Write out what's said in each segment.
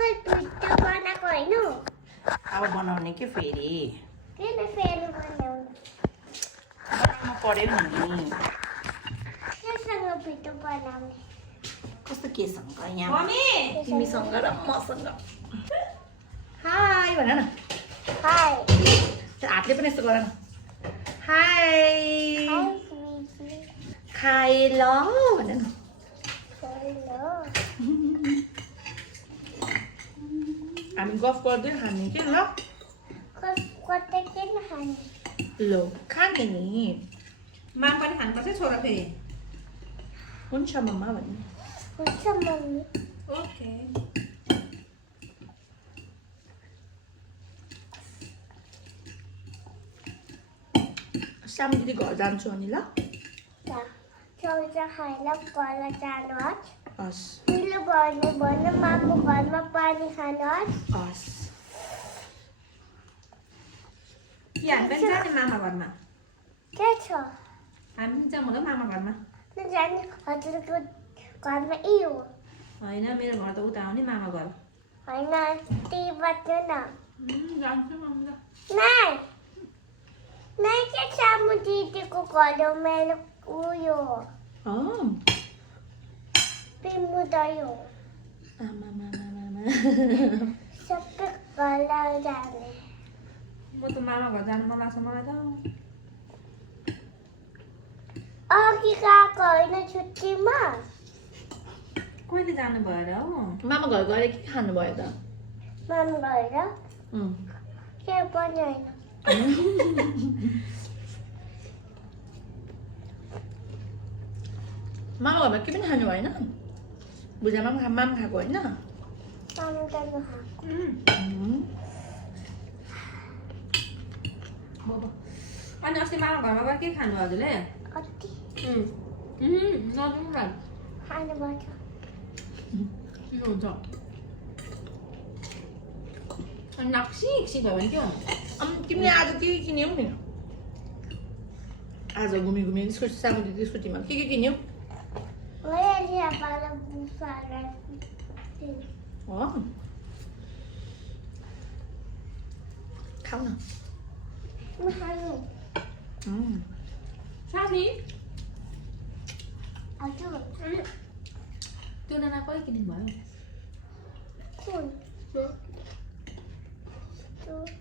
खै पिठो बनाएको होइन अब बनाउने के फेरि किन फेरि बनाउनु बनाउनु पर्यो नि केसँग पिठो बनाउने कस्तो केसँग यहाँ तिमीसँग र मसँग हाई भन न हाई हातले पनि यस्तो गर न हाई खाए ल भन न हामी गफ गर्दै खाने के ल कतै किन खाने ल खाने नि माम पनि खानुपर्छ छोरा फेरि हुन्छ मम्मा भन्ने हुन्छ मम्मी ओके श्याम दिदी घर जान्छु अनि ल चौध खाएर कल जानुहोस् हस् पिलो भयो भने मामु घरमा पानी खानुहोस् हस् कि हामी पनि जाने मामा घरमा के छ हामी पनि जाउँ होला मामा घरमा जाने हजुरको घरमा यही हो होइन मेरो घर त उता आउने मामा घर होइन त्यही बच्नु न जान्छु मामा नाइ नाइ के सामु दिदीको घर हो मेरो उयो पिम्बु दही हो सबै घर जाने म त मामा घर जानु मन लाग्छ मलाई त अघि गएको होइन छुट्टीमा कहिले जानु भएर हो मामा घर गएर के खानु भयो त मन भएर के पनि होइन मामा घरमा के पनि खानु भएन बुझामा पनि माम खाएको होइन मामु जानु अनि अस्ति मामा घरमा गएर के खानु हजुरले अति नजाउँ न खानुपर्छ के हुन्छ अनि नक्सी भयो भने के हो तिमीले आज के किन्यौ नि आज घुमी घुमी स्कुटी सानो दिदी स्कुटीमा के किन्यौ हो खाऊ न साथी हजुर त्यो नाना कहिले किन्नु भयो कुन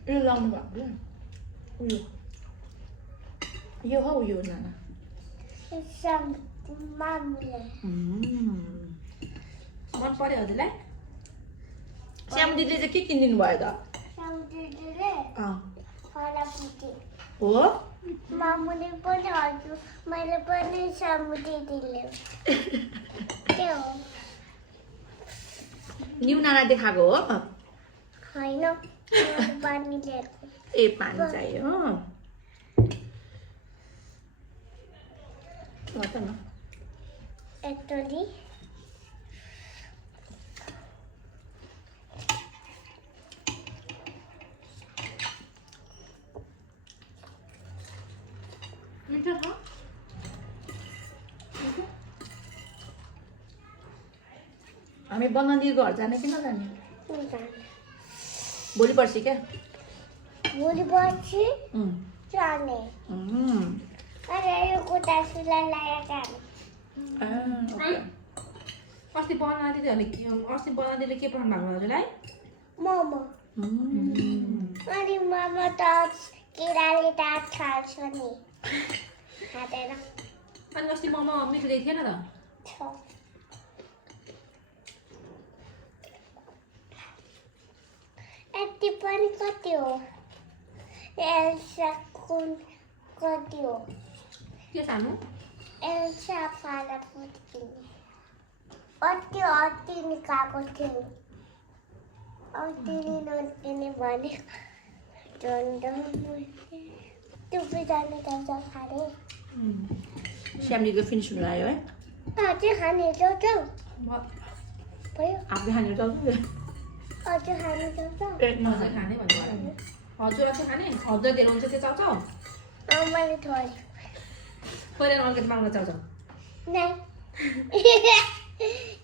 यो लाउनु भएको उयो यो हो यो नाना मामुले मन पर्यो हजुरलाई श्याम दिदीले चाहिँ के किनिदिनु भयो त दिदीले फलाफुटी हो मामुले पनि हजुर मैले पनि सामु दिदीले के हो न्यु नाना देखाएको हो होइन पानी ल्याएको ए पानी चाहियो हो त न एकचोटि मिठो छ हामी बङ्गालीको घर जाने कि नजाने भोलि पर्सि क्या भोलि पर्सि जाने अरे यो कुर्ता सुला लगाएका अस्ति अस्ति बनादिले के पठाउनु भएको हजुरलाई मोमो अनि मोमो त किराले दाँत खाल्छ नि खाँदैन अनि अस्ति मोमो मिठो दिएको थिएन त छ यति पनि कति हो एल्सा कुन कति हो के सानो एल्सा फालाफुट किन्ने अति निकाएको थियो अति नकिने भने त्यो बिजाने जान्छ खाने श्याम दिदीको फिनिस हुनु लाग्यो है अझै खाने जाउँछ भयो आफूले खाने चल्छ अझै खाने जाउँछ हजुर खाने भन्नु हजुर अझै खाने हजुर धेरै हुन्छ त्यो चाउँछ मैले थोरै पहिला अलिकति माग्न चाउँछ नै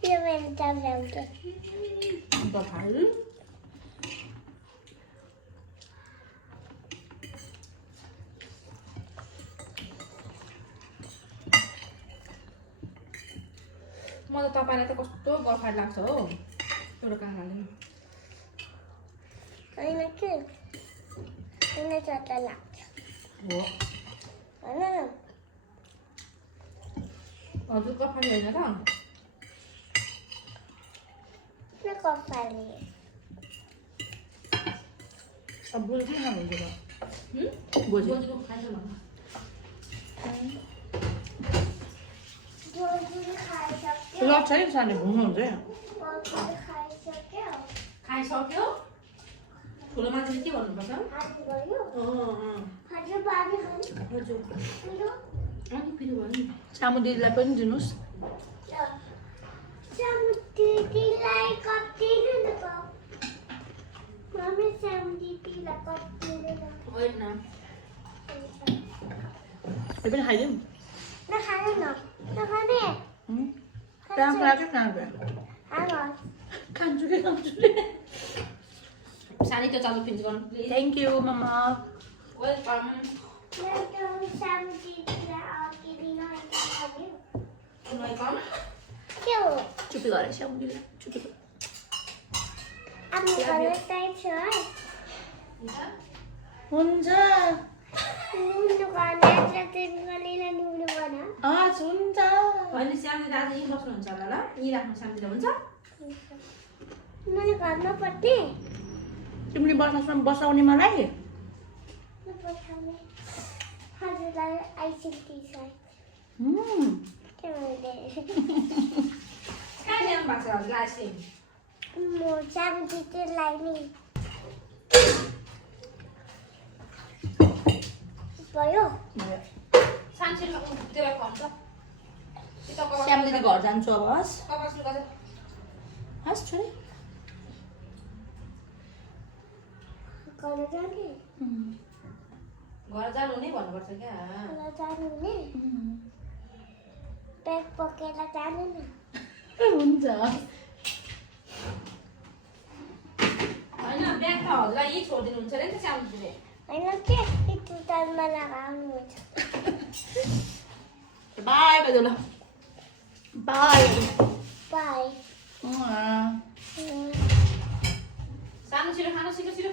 यो मेरो चाउचाउ के गफार म त तपाईँलाई त कस्तो गफार लाग्छ हो एउटा काँक्राले होइन के होइन चट्टा लाग्छ हो होइन न हजुर गफार होइन त न कफाले अब बोल के खानुहुन्छ त बोजू बोजू खान्छ भन्नु बोजूले खाइसक्यो लट्छ है साले घुम्नुहुन्छ है बोजूले खाइसक्यो खाइसक्यो ठुलो मान्छेले के भन्नुपर्छ हात गयो अँ हजुर बाबी खानु हजुर ठुलो अनि फेरि भयो नि सामु दिदीलाई पनि दिनुहोस् सामु दिदीलाई कति दिन त मम्मी सामु दिदीलाई कति दिन होइन त्यो पनि खाइदिउँ नखाने न नखाने राम्रो लाग्यो काँक्रा खानु खान्छु कि खान्छु रे सानी त्यो चालु फिन्च गर्नु प्लिज थ्याङ्क यू मम्मा वेलकम सामु दिदीलाई अघि दिन खाने वेलकम के हो चुपी गरेर सामु दिदी चुपी गर आफ्नो घरमा टाइप छ है हुन्छ नुनु खाने जतिले नुनु बना हस् हुन्छ अहिले श्यामले आज यहीँ बस्नुहुन्छ होला ल यहीँ राख्नु श्यामले हुन्छ मैले घरमा पट्ने तिमीले बस्न बसाउने मलाई पठाउने हजुरलाई आइसिटी छ के मैले कहाँ ल्याउनु भएको छ हजुर आइसक्रिम म सानो दिदीलाई नि भयो सानसिनमा त्यसलाई खुवाउँछ श्याम दिदी घर जान्छु अब हस् कपास लुगा छ हस् छोरी घर जाने घर जानु नै भन्नुपर्छ क्या घर जानु हुने ब्याग बोकेर जानु न हुन्छ होइन ब्याग त हजुरलाई यहीँ छोडिदिनुहुन्छ अरे नि त श्याम दिदीले होइन के टुटालमा लगाउनुहुन्छ बाई बजो ल बाई बाई सानो छिटो खानु छिटो छिटो